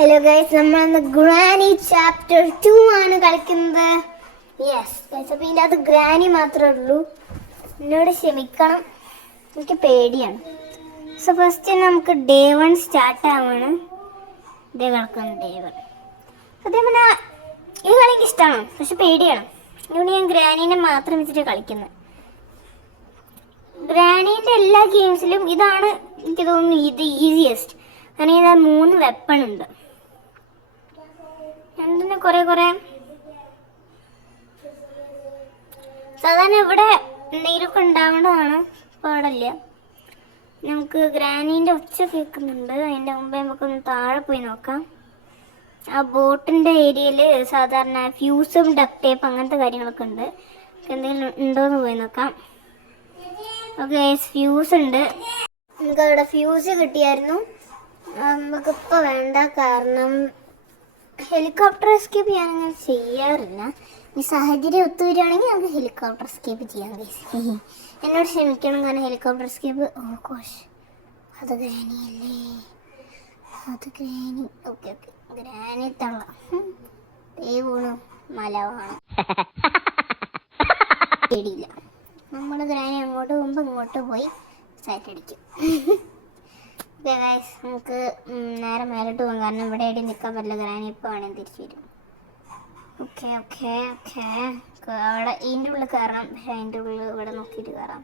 Hello guys, നമ്മൾ granny chapter 2 ആണ് കളിക്കുന്നത്. യെസ് ഗൈസ്, അപ്പോൾ ഇതിൻ്റെ അകത്ത് ഗ്രാനി മാത്രമേ ഉള്ളൂ. എന്നോട് ക്ഷമിക്കണം, എനിക്ക് പേടിയാണ്. സോ ഫസ്റ്റ് നമുക്ക് ഡേ 1 സ്റ്റാർട്ട് ആവാണ്. ഇതേ കിടക്കുന്നു ഡേ 1. സത്യം പറഞ്ഞാൽ ഈ കളി എനിക്ക് ഇഷ്ടമാണ്, പക്ഷെ പേടിയാണ്. ഇവിടെ ഞാൻ ഗ്രാനീനെ മാത്രം വെച്ചിട്ട് കളിക്കുന്നത്. ഗ്രാനീൻ്റെ എല്ലാ ഗെയിംസിലും ഇതാണ് എനിക്ക് തോന്നുന്നു ഇത് ഈസിയസ്റ്റ്. കാരണം ഇതിന് 3 വെപ്പൺ ഉണ്ട്. രണ്ടിന് കുറെ സാധാരണ ഇവിടെ എന്തെങ്കിലുമൊക്കെ ഉണ്ടാവേണ്ടതാണ്, പാടില്ല. നമുക്ക് ഗ്രാനീൻ്റെ ഒച്ച കേൾക്കുന്നുണ്ട്. അതിൻ്റെ മുമ്പേ നമുക്കൊന്ന് താഴെ പോയി നോക്കാം. ആ ബോട്ടിൻ്റെ ഏരിയയിൽ സാധാരണ ഫ്യൂസും ഡക്ട് ടേപ്പ് അങ്ങനത്തെ കാര്യങ്ങളൊക്കെ ഉണ്ട്. എന്തെങ്കിലും ഉണ്ടോയെന്ന് പോയി നോക്കാം. ഓക്കെ, ഫ്യൂസ് ഉണ്ട്. നമുക്ക് അവിടെ ഫ്യൂസ് കിട്ടിയായിരുന്നു. നമുക്കിപ്പോൾ വേണ്ട, കാരണം ഹെലികോപ്റ്റർ എസ്കേപ്പ് ഞാൻ അങ്ങനെ ചെയ്യാറില്ല. ഈ സാഹചര്യം ഒത്തുവരികയാണെങ്കിൽ നമുക്ക് ഹെലികോപ്റ്റർ എസ്കേപ്പ് ചെയ്യാൻ കഴിയും. എന്നോട് ക്ഷമിക്കണം, കാരണം ഹെലികോപ്റ്റർ എസ്കേപ്പ് അത് ഗ്രാനിയല്ലേ, അത് ഗ്രാനി. ഓക്കെ ഗ്രാനി തള്ള വീണു മലവാണ് പേടിയില്ല. നമ്മൾ ഗ്രാനി അങ്ങോട്ട് പോകുമ്പോൾ ഇങ്ങോട്ട് പോയി സൈറ്റ് അടിക്കും. നമുക്ക് നേരെ മേലോട്ട് പോകാം, കാരണം ഇവിടെ എവിടെ നിൽക്കാൻ പറ്റില്ല. ഗ്രാനി ഇപ്പോൾ വേണമെങ്കിൽ തിരിച്ചു വരും. ഓക്കെ അവിടെ ഇതിൻ്റെ ഉള്ളിൽ കയറാം, പക്ഷെ അതിൻ്റെ ഉള്ളിൽ ഇവിടെ നോക്കിയിട്ട് കയറാം.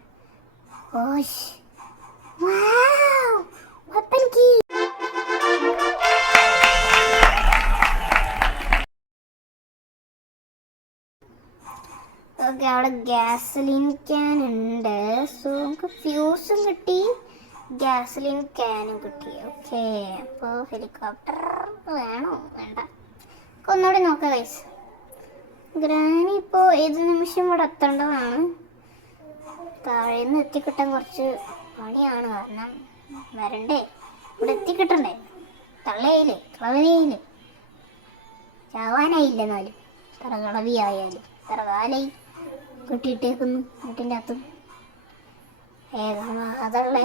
ഓക്കെ, അവിടെ ഗ്യാസലിൻ ക്യാൻ ഉണ്ട്. സോ നമുക്ക് ഫ്യൂസും കിട്ടി, ഗ്യാസലിൻ ക്യാനും കിട്ടി. ഓക്കെ, അപ്പോൾ ഹെലികോപ്റ്റർ വേണോ വേണ്ട, ഒന്നുകൂടി നോക്കാം ഗൈസ്. ഗ്രാനി ഇപ്പോൾ ഏത് നിമിഷം ഇവിടെ എത്തേണ്ടതാണ്. താഴേന്ന് എത്തിക്കിട്ടാൻ കുറച്ച് പണിയാണ്, കാരണം വരണ്ടേ, ഇവിടെ എത്തിക്കിട്ടണ്ടേ. തള്ളയായില്ലേ, കളവനായില്ലേ, ചാവാനായില്ല. എന്നാലും ഇത്ര കളവിയായാലും ഇത്ര കാലായി കെട്ടിയിട്ടേക്കുന്നു വീട്ടിൻ്റെ അകത്തും. അതള്ളേ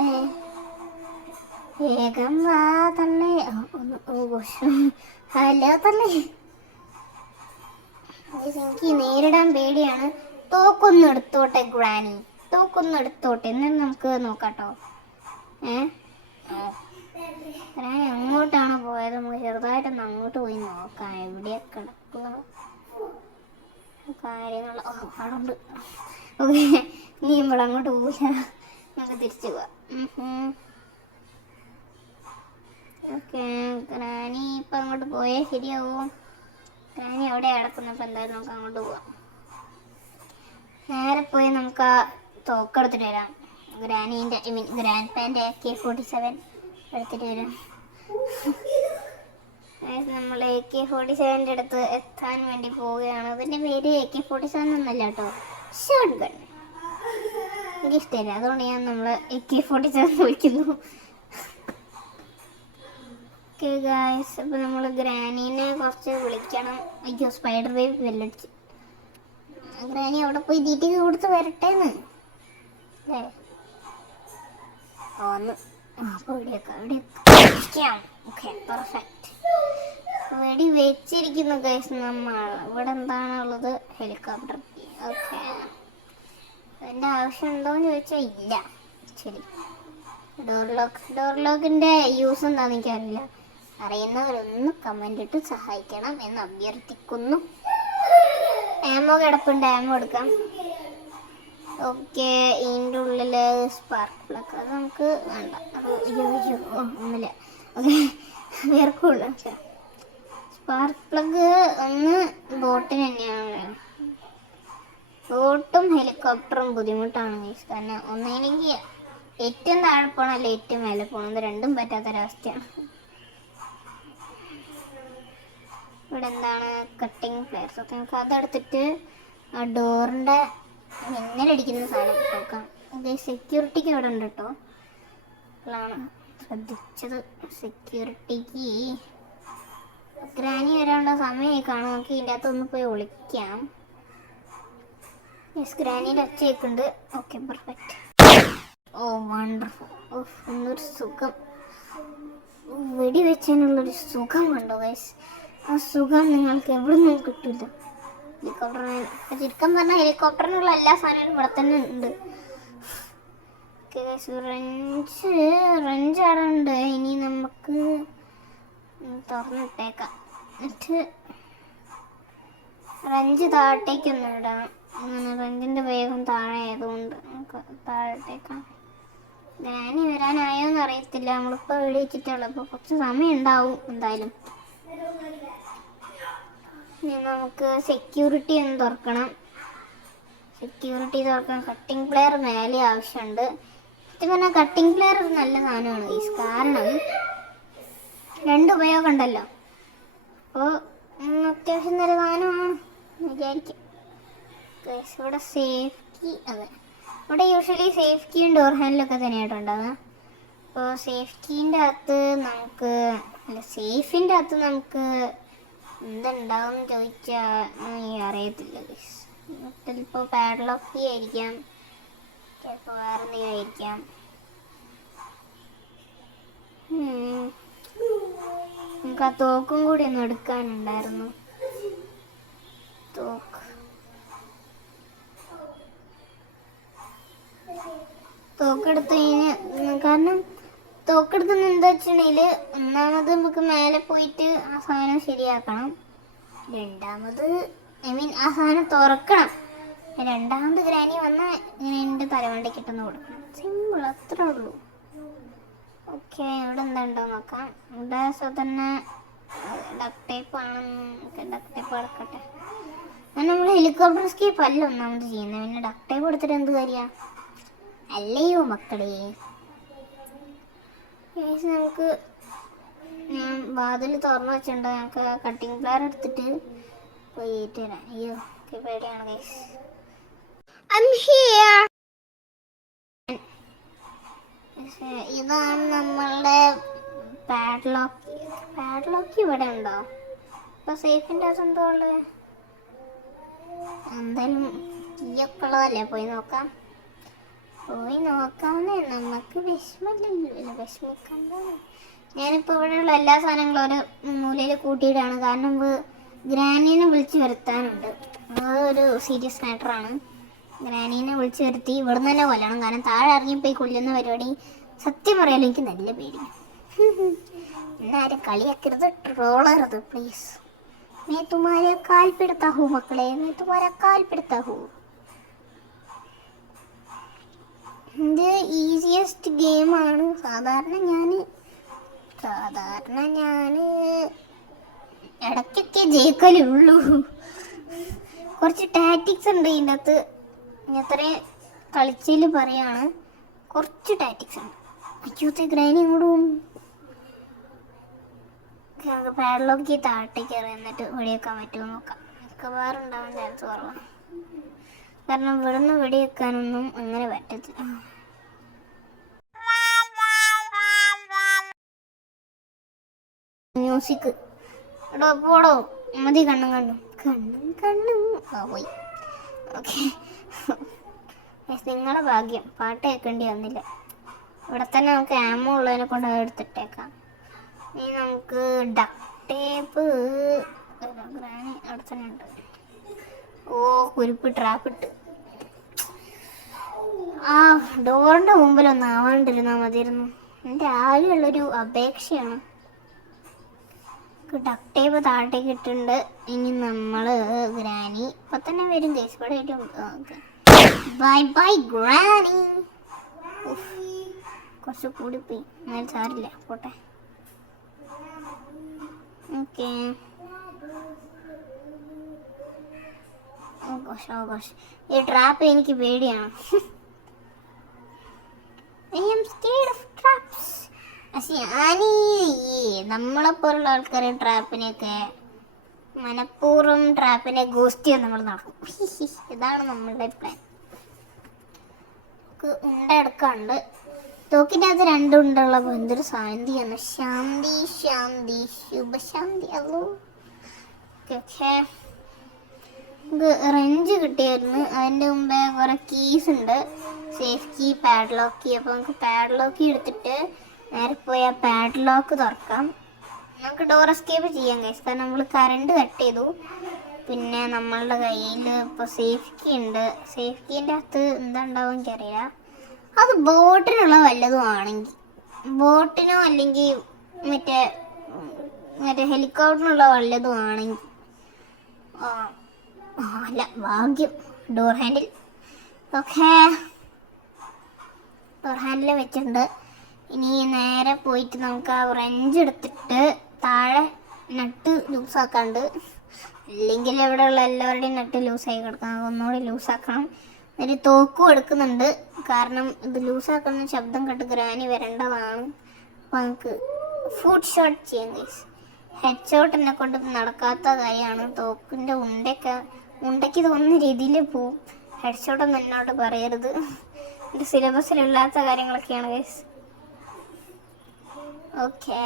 വേഗം വാ തള്ളേ. ഹലോ തള്ളേ, എനിക്ക് നേരിടാൻ പേടിയാണ്. തോക്കൊന്നും എടുത്തോട്ടെ ഗ്രാനി, തോക്കൊന്നും എടുത്തോട്ടെ, എന്നിട്ട് നമുക്ക് നോക്കാട്ടോ. ഗ്രാനി അങ്ങോട്ടാണ് പോയത്, നമുക്ക് ചെറുതായിട്ടൊന്ന് അങ്ങോട്ട് പോയി നോക്കാം എവിടെയൊക്കെ കിടക്കുക കാര്യങ്ങൾ. അവിടെ ഓക്കെ, നീ നമ്മൾ അങ്ങോട്ട് പോവില്ല, നമുക്ക് തിരിച്ചു പോവാം. ഓക്കെ, ഗ്രാനി ഇപ്പം അങ്ങോട്ട് പോയേ ശരിയാവും. ഗ്രാനി എവിടെ കിടക്കുന്നപ്പോൾ എന്തായാലും നമുക്ക് അങ്ങോട്ട് പോവാം. നേരെ പോയി നമുക്ക് ആ തോക്കെടുത്തിട്ട് വരാം. ഗ്രാനീൻ്റെ ഗ്രാൻഡ് പാൻ്റെ AK-47 എടുത്തിട്ട് വരാം. നമ്മൾ AK-47 അടുത്ത് എത്താൻ വേണ്ടി പോവുകയാണ്. അതിൻ്റെ പേര് AK-47 ഒന്നല്ല കേട്ടോ, ഷോട്ട് ഗൺ. എനിക്കിഷ്ടമില്ല, അതുകൊണ്ട് ഞാൻ നമ്മൾ AK-47 വിളിക്കുന്നു. ഓക്കെ ഗായ്സ്, അപ്പോൾ നമ്മൾ ഗ്രാനീനെ കുറച്ച് വിളിക്കണം. അയ്യോ, സ്പൈഡർ വേവ് വെല്ലടിച്ച്. ഗ്രാനി അവിടെ പോയി തീറ്റി കൊടുത്ത് വരട്ടേന്ന് അല്ലേ. ഒന്ന് അപ്പോൾ ഇവിടെയൊക്കെ ഓക്കെ പെർഫെക്റ്റ്. വെടി വെച്ചിരിക്കുന്നു ഗൈസ്. നമ്മൾ ഇവിടെ എന്താണുള്ളത്, ഹെലികോപ്റ്റർ. ഓക്കെ, അതിൻ്റെ ആവശ്യം ഉണ്ടോയെന്ന് ചോദിച്ചാൽ ഇല്ല. ശരി, ഡോർ ലോക്കിൻ്റെ യൂസ് എന്താണെന്ന് എനിക്കറിയില്ല. അറിയുന്നവരൊന്ന് കമൻ്റ് ഇട്ട് സഹായിക്കണം എന്ന് അഭ്യർത്ഥിക്കുന്നു. ആമോ കിടപ്പുണ്ട്, ആമോ എടുക്കാം. ഓക്കെ, ഇതിൻ്റെ ഉള്ളിൽ സ്പാർക്ക് പ്ലഗ്, അത് നമുക്ക് വേണ്ട. ഒന്നുമില്ല. ഓക്കെ, വേർക്കുള്ളൂ. സ്പാർക്ക് പ്ലഗ് ഒന്ന് ബോട്ടിന് തന്നെയാണ്. ബോട്ടും ഹെലികോപ്റ്ററും ബുദ്ധിമുട്ടാണ് മീൻസ്, കാരണം ഒന്നില്ലെങ്കിൽ ഏറ്റവും താഴെ പോകണം, അല്ല ഏറ്റവും മേലെ പോകണം. ഇത് രണ്ടും പറ്റാത്തൊരവസ്ഥയാണ്. ഇവിടെ എന്താണ്, കട്ടിങ് പ്ലെയർസ്. ഒക്കെ നമുക്ക് അതെടുത്തിട്ട് ആ ഡോറിൻ്റെ മിന്നലടിക്കുന്ന സാധനം നോക്കാം. ഓക്കെ, സെക്യൂരിറ്റിക്ക് ഇവിടെ ഉണ്ട് കേട്ടോ, അതാണ് ശ്രദ്ധിച്ചത്. സെക്യൂരിറ്റിക്ക് ഗ്രാനി വരാനുള്ള സമയമായി കാണാം. നമുക്ക് ഇതിൻ്റെ അകത്തൊന്ന് പോയി ഒളിക്കാം. യെസ്, ഗ്രാനീൻ്റെ ഒച്ച കേൾക്കുന്നുണ്ട്. Okay perfect. Oh wonderful. ഒന്നൊരു സുഖം. വെടിവെച്ചതിനുള്ളൊരു സുഖം കണ്ടോ ഗൈസ്? ആ സുഖം നിങ്ങൾക്ക് എവിടെ നിന്നും കിട്ടില്ല. ഹെലികോപ്റ്ററിന് ചുരുക്കം പറഞ്ഞാൽ ഹെലികോപ്റ്ററിനുള്ള എല്ലാ സാധനവും ഇവിടെ തന്നെ ഉണ്ട്. റഞ്ച് അവിടെ ഉണ്ട്. ഇനി നമുക്ക് തുറന്നിട്ടേക്കാം. എന്നിട്ട് റഞ്ച് താഴത്തേക്കൊന്നും ഇടാം. റഞ്ചിൻ്റെ വേഗം താഴെ ആയതുകൊണ്ട് നമുക്ക് താഴത്തേക്കാം. ഗ്രാനി വരാനായോന്ന് അറിയത്തില്ല. നമ്മളിപ്പോൾ ഇവിടെ വെച്ചിട്ടുള്ളൂ. അപ്പോൾ കുറച്ച് സമയം ഉണ്ടാവും എന്തായാലും. ഇനി നമുക്ക് സെക്യൂരിറ്റി ഒന്ന് തുറക്കണം. സെക്യൂരിറ്റി തുറക്കാൻ കട്ടിംഗ് പ്ലെയർ മേലെ ആവശ്യമുണ്ട്. സത്യം പറഞ്ഞാൽ കട്ടിംഗ് പ്ലെയർ ഒരു നല്ല സാധനമാണ് ഗൈസ്. കാരണം 2 ഉപയോഗം ഉണ്ടല്ലോ. അപ്പോൾ അത്യാവശ്യം നല്ല സാധനമാണ് വിചാരിക്കും. ഇവിടെ സേഫ്റ്റി, അതെ ഇവിടെ യൂഷ്വലി സേഫ് കീയും ഡോർ ഹാൻഡിലൊക്കെ തന്നെയായിട്ടുണ്ടാകുക. അപ്പോൾ സേഫ്റ്റീൻ്റെ അകത്ത് നമുക്ക് സേഫിൻ്റെ അകത്ത് നമുക്ക് എന്തുണ്ടാവും ചോദിച്ചാൽ അറിയത്തില്ല ഗൈസ്. ചിലപ്പോൾ പാഡ്ലോക്ക് കീ ആയിരിക്കാം, ചിലപ്പോൾ വേറെ എന്തെങ്കിലും ആയിരിക്കാം. നമുക്ക് ആ തോക്കും കൂടി ഒന്ന് എടുക്കാനുണ്ടായിരുന്നു. തോക്കെടുത്ത് കഴിഞ്ഞ്, കാരണം തോക്കെടുത്തുനിന്ന് എന്താ വെച്ചിട്ടുണ്ടെങ്കിൽ ഒന്നാമത് നമുക്ക് മേലെ പോയിട്ട് ആ സാധനം ശരിയാക്കണം. രണ്ടാമത് ആ സാധനം തുറക്കണം. രണ്ടാമത് ഗ്രാനി വന്നാൽ ഇങ്ങനെ എൻ്റെ തലവണ്ടിക്ക് ഇട്ടൊന്ന് കൊടുക്കണം. സിമ്പിൾ, അത്രേ ഉള്ളൂ. ഓക്കെ, ഇവിടെ എന്താ ഉണ്ടോ നോക്കാം. ഇവിടെ തന്നെ ഡക്ട് ടേപ്പ് ആണെന്ന്, ഡക്ട് ടേപ്പ് എടുക്കട്ടെ. കാരണം നമ്മൾ ഹെലികോപ്റ്റർ എസ്കേപ്പ് അല്ല ഒന്നാമത് ചെയ്യുന്നത്. പിന്നെ ഡക്ട് ടേപ്പ് എടുത്തിട്ട് എന്ത് കാര്യമാണ് അല്ലയോ മക്കളെ. നമുക്ക് ഞാൻ വാതിൽ തുറന്നു വെച്ചിട്ടുണ്ട്. ഞങ്ങൾക്ക് കട്ടിംഗ് പ്ലെയർ എടുത്തിട്ട് പോയിട്ട് വരാം. അയ്യോ പേടിയാണ് ഗൈസ്. ഇതാണ് നമ്മളുടെ പാഡ്ലോക്ക്. പാഡ്ലോക്ക് ഇവിടെ ഉണ്ടോ? ഇപ്പൊ സേഫിൻ്റെ എന്തോ ഉള്ളത്? എന്തായാലും കീയൊക്കെ ഉള്ളതല്ലേ, പോയി നോക്കാം. നമുക്ക് വിഷമില്ലല്ലോ, വിഷമിക്കണ്ട. ഞാനിപ്പോൾ ഇവിടെയുള്ള എല്ലാ സാധനങ്ങളും ഒരു മൂലയിൽ കൂട്ടിയിട്ടാണ്. കാരണം ഗ്രാനീനെ വിളിച്ച് വരുത്താനുണ്ട്. അതൊരു സീരിയസ് മാറ്ററാണ്. ഗ്രാനീനെ വിളിച്ച് വരുത്തി ഇവിടെ തന്നെ കൊല്ലണം. കാരണം താഴെ ഇറങ്ങിപ്പോയി കൊല്ലുന്ന പരിപാടി സത്യം പറയാലോ എനിക്ക് നല്ല പേടി. എന്നാരും കളിയാക്കരുത്, ട്രോളരുത് പ്ലീസ്. मैं तुम्हारे काल पिड़ता हूँ मक्കളെ, मैं तुम्हारा काल पिड़ता हूँ. ഇത് ഈസിയസ്റ്റ് ഗെയിമാണ്. സാധാരണ ഞാൻ ഇടയ്ക്കൊക്കെ ജയിക്കലുള്ളൂ. കുറച്ച് ടാറ്റിക്സ് ഉണ്ട് ഇതിൻ്റെ അകത്ത്. ഇത്രയും കളിച്ചതിൽ പറയാണ്, കുറച്ച് ടാറ്റിക്സ് ഉണ്ട്. അയ്യോത്തെ ഗ്രാനി ഇങ്ങോട്ടും പാഡ്ലോക്ക് താഴത്തേക്ക് എന്നിട്ട് വെടിവെക്കാൻ പറ്റുമോ നോക്കാം. മിക്കവാറും ഉണ്ടാവാൻ ചാൻസ് കുറവാണ്. കാരണം ഇവിടുന്ന് വെടിവെക്കാനൊന്നും അങ്ങനെ പറ്റത്തില്ല. മ്യൂസിക് എടോ പോടോ മതി. കണ്ണും പോയി. ഓക്കെ, നിങ്ങളുടെ ഭാഗ്യം പാട്ട് കേൾക്കേണ്ടി വന്നില്ല. ഇവിടെ തന്നെ നമുക്ക് ആമോ ഉള്ളതിനെ കൊണ്ട് എടുത്തിട്ടേക്കാം. ഇനി നമുക്ക് ഡക്ട് ടേപ്പ് ഗ്രാനി അവിടെ തന്നെ ഉണ്ട്. ഓ കുരുപ്പ് ട്രാപ്പിട്ട്. ആ ഡോറിൻ്റെ മുമ്പിലൊന്നും ആവാണ്ടിരുന്നാൽ മതിയായിരുന്നു. എൻ്റെ ആകെയുള്ളൊരു അപേക്ഷയാണ്. ഡക്ട് ടേപ്പ് താഴത്തേക്ക് ഇട്ടിട്ടുണ്ട്. ഇനി നമ്മൾ ഗ്രാനി ഇപ്പം തന്നെ വരും. കേസ് ഇവിടെ ആയിട്ട് ബൈ ബൈ ഗ്രാനി. കുറച്ച് കൂടിപ്പോയി, എന്നാൽ സാരില്ല, പോട്ടെ. ഓക്കെ, ഈ ട്രാപ്പ് എനിക്ക് പേടിയാണ്. നമ്മളെപ്പോലുള്ള ആൾക്കാർ ട്രാപ്പിനെയൊക്കെ മനഃപൂർവ്വം ട്രാപ്പിനെ ഗോസ്റ്റ് ചെയ്യാൻ നമ്മൾ നടക്കും. ഇതാണ് നമ്മളുടെ പ്ലാൻ. ഉണ്ടെടുക്കാണ്ട് തോക്കിൻ്റെ അകത്ത് 2 ഉണ്ടുള്ളപ്പോൾ എന്തൊരു ശാന്തിയാണ്. ശാന്തി ശാന്തി ശുഭശാന്തി. അല്ലോ ഓക്കെ, റെഞ്ച് കിട്ടിയായിരുന്നു. അതിൻ്റെ മുമ്പേ കുറേ കീസ് ഉണ്ട്, സേഫ് കീ, പാഡ്ലോക്ക് കീ. അപ്പോൾ നമുക്ക് പാഡ്ലോക്ക് കീ എടുത്തിട്ട് നേരെ പോയി ആ പാഡ്ലോക്ക് തുറക്കാം. നമുക്ക് ഡോർ എസ്കേപ്പ് ചെയ്യാം ഗൈസ്, കാരണം നമ്മൾ കറണ്ട് കട്ട് ചെയ്തു. പിന്നെ നമ്മളുടെ കയ്യിൽ ഇപ്പോൾ സേഫ് കീ ഉണ്ട്. സേഫ് കീൻ്റെ അകത്ത് എന്താ ഉണ്ടാവും എനിക്കറിയില്ല. അത് ബോട്ടിനുള്ള വല്ലതും ആണെങ്കിൽ, ബോട്ടിനോ അല്ലെങ്കിൽ മറ്റേ ഹെലികോപ്റ്ററിനുള്ള വല്ലതും ആണെങ്കിൽ, അല്ല ഭാഗ്യം door handle. Okay, door handle വെച്ചിട്ടുണ്ട്. ഇനി നേരെ പോയിട്ട് നമുക്ക് ആ റെഞ്ച് എടുത്തിട്ട് താഴെ നട്ട് ലൂസാക്കാണ്ട്, അല്ലെങ്കിൽ ഇവിടെയുള്ള എല്ലാവരുടെയും നട്ട് ലൂസായി കിടക്കണം. ഒന്നുകൂടി ലൂസാക്കണം. ഒരു തോക്കും എടുക്കുന്നുണ്ട്, കാരണം ഇത് ലൂസാക്കുന്ന ശബ്ദം കേട്ട് ഗ്രാനി വരേണ്ടതാണ്. അപ്പോൾ നമുക്ക് ഫുഡ് ഷോട്ട് ചെയ്യാം ഗൈസ്. ഹെഡ് ഷോട്ട് എന്നെ കൊണ്ട് നടക്കാത്ത കാര്യമാണ്. തോക്കിൻ്റെ ഉണ്ടയ്ക്ക് തോന്നുന്ന രീതിയിൽ പോവും. ഹെഡ് ഷോട്ടൊന്നും എന്നോട് പറയരുത്, എൻ്റെ സിലബസിലില്ലാത്ത കാര്യങ്ങളൊക്കെയാണ് ഗൈസ്. ഓക്കെ,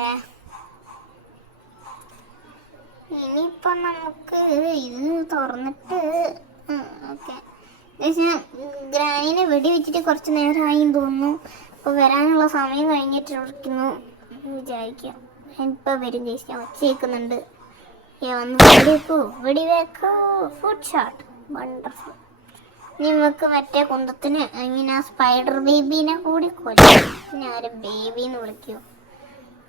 ഇനിയിപ്പം നമുക്ക് ഇത് തുറന്നിട്ട് ഓക്കെ ഗ്രാനിനെ വെടി വെച്ചിട്ട് കുറച്ച് നേരമായി തോന്നുന്നു. ഇപ്പോൾ വരാനുള്ള സമയം കഴിഞ്ഞിട്ടിരിക്കുന്നു വിചാരിക്കാം. ഇപ്പം വരും ഗൈസ്, ഞാൻ ഒച്ച കേൾക്കുന്നുണ്ട്. വന്ന് വെടിവെക്കൂ. Food shot, wonderful. നിങ്ങൾക്ക് മറ്റേ കുന്തത്തിന് ഇങ്ങനെ സ്പൈഡർ ബേബീനെ കൂടി കൊല്ലും. പിന്നെ ആര് ബേബിന്ന് വിളിക്കൂ?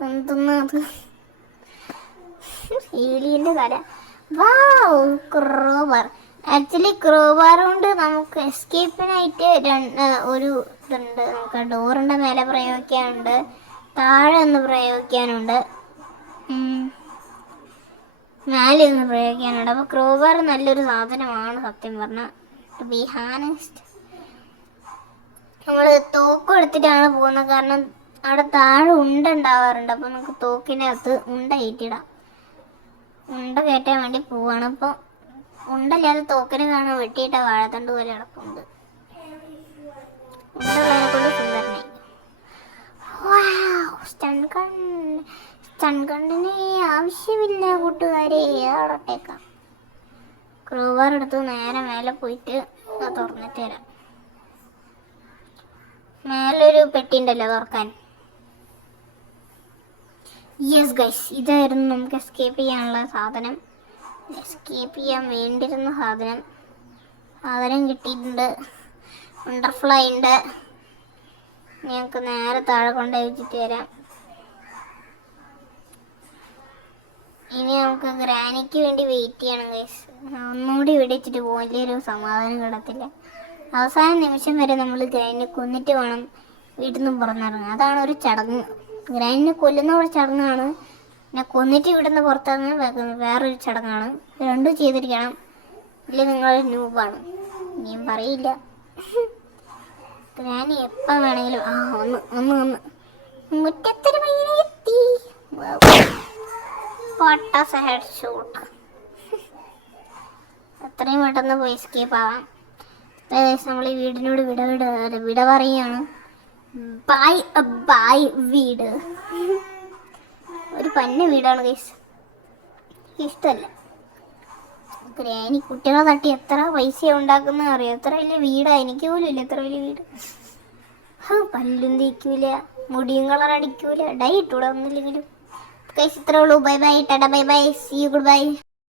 എന്തെന്നത് ഏലിയൻ്റെ തല. വാവ്, ക്രോബാർ. ആക്ച്വലി ക്രോബാർ കൊണ്ട് നമുക്ക് എസ്കേപ്പിനായിട്ട് ഒരു ഇതുണ്ട്. നമുക്ക് ഡോറിൻ്റെ മേലെ പ്രയോഗിക്കാനുണ്ട്, താഴെ ഒന്ന് പ്രയോഗിക്കാനുണ്ട്, മേലെ ഒന്ന് പ്രയോഗിക്കാനുണ്ട്. അപ്പോൾ ക്രോബാർ നല്ലൊരു സാധനമാണ് സത്യം പറഞ്ഞാൽ. ടു ബി ഹാനസ്റ്റ്, നമ്മൾ തോക്ക് എടുത്തിട്ടാണ് പോകുന്നത്, കാരണം അവിടെ താഴെ ഉണ്ടാവാറുണ്ട്. അപ്പോൾ നമുക്ക് തോക്കിൻ്റെ അകത്ത് ഉണ്ട കയറ്റിയിടാം. ഉണ്ട കയറ്റാൻ വേണ്ടി പോവാണ്. അപ്പോൾ ഉണ്ടല്ലാതെ തോക്കിനെ കാണാൻ വെട്ടിയിട്ട വാഴത്തണ്ട് പോലെ കിടപ്പുണ്ട്. ഉണ്ടുള്ളതിനെ കൊണ്ട് സുന്ദരനായി. സ്റ്റൺകണ്ടിന് ആവശ്യമില്ല കൂട്ടുകാരെ, അവിടേക്കാം. ക്രോബാർ എടുത്ത് നേരെ മേലെ പോയിട്ട് തുറന്നിട്ട് തരാം. മേലൊരു പെട്ടി ഉണ്ടല്ലോ തുറക്കാൻ. യെസ് ഗൈസ്, ഇതായിരുന്നു നമുക്ക് എസ്കേപ്പ് ചെയ്യാനുള്ള സാധനം. എസ്കേപ്പ് ചെയ്യാൻ വേണ്ടിയിരുന്ന സാധനം കിട്ടിയിട്ടുണ്ട്. വണ്ടർഫുള്ളായി ഉണ്ട്. ഞങ്ങൾക്ക് നേരെ താഴെ കൊണ്ടുപോയി വെച്ചിട്ട് തരാം. ഇനി നമുക്ക് ഗ്രാനിക്ക് വേണ്ടി വെയിറ്റ് ചെയ്യണം ഗൈസ്. ഒന്നുകൂടി ഇവിടെ വെച്ചിട്ട് വലിയൊരു സമാധാനം കിടത്തില്ല. അവസാന നിമിഷം വരെ നമ്മൾ ഗ്രാനിനെ കൊന്നിട്ട് വേണം വീട്ടിൽ നിന്നും പുറത്തിറങ്ങാൻ. അതാണ് ഒരു ചടങ്ങ്. ഗ്രാനിനെ കൊല്ലുന്ന ഒരു ചടങ്ങാണ്, പിന്നെ കൊന്നിട്ട് ഇവിടുന്ന് പുറത്തിറങ്ങാൻ വേറൊരു ചടങ്ങാണ്. രണ്ടും ചെയ്തിരിക്കണം, ഇല്ല നിങ്ങൾ ന്യൂബാണ്. ഞാൻ പറയില്ല. ഗ്രാനി എപ്പം വേണമെങ്കിലും ഒന്ന് മുറ്റത്തൊരു മൈന എത്തി. Head shot. എത്രയും പെട്ടെന്ന് പോയി എസ്കേപ്പ് ആവാം. നമ്മൾ ഈ വീടിനോട് വിട പറയുകയാണ്. ബൈ വീട്. ഒരു പന്ന വീടാണ് ഗൈസ്, ഇഷ്ടമല്ല. ഗ്രാനി കുട്ടികളെ തട്ടി എത്ര പൈസ ഉണ്ടാക്കുന്ന അറിയാം. എത്ര വലിയ വീടാ, എനിക്ക് പോലും ഇല്ല എത്ര വലിയ വീട്. പല്ലും തേക്കൂല, മുടിയും കളർ അടിക്കൂല, ഡൈ ഇട്ടൂടെ ഒന്നില്ലെങ്കിലും. ഗൈസ് ഇത്രേ ഉള്ളൂ. ബൈ ബൈ, ടാറ്റ, bye bye, see you, good bye.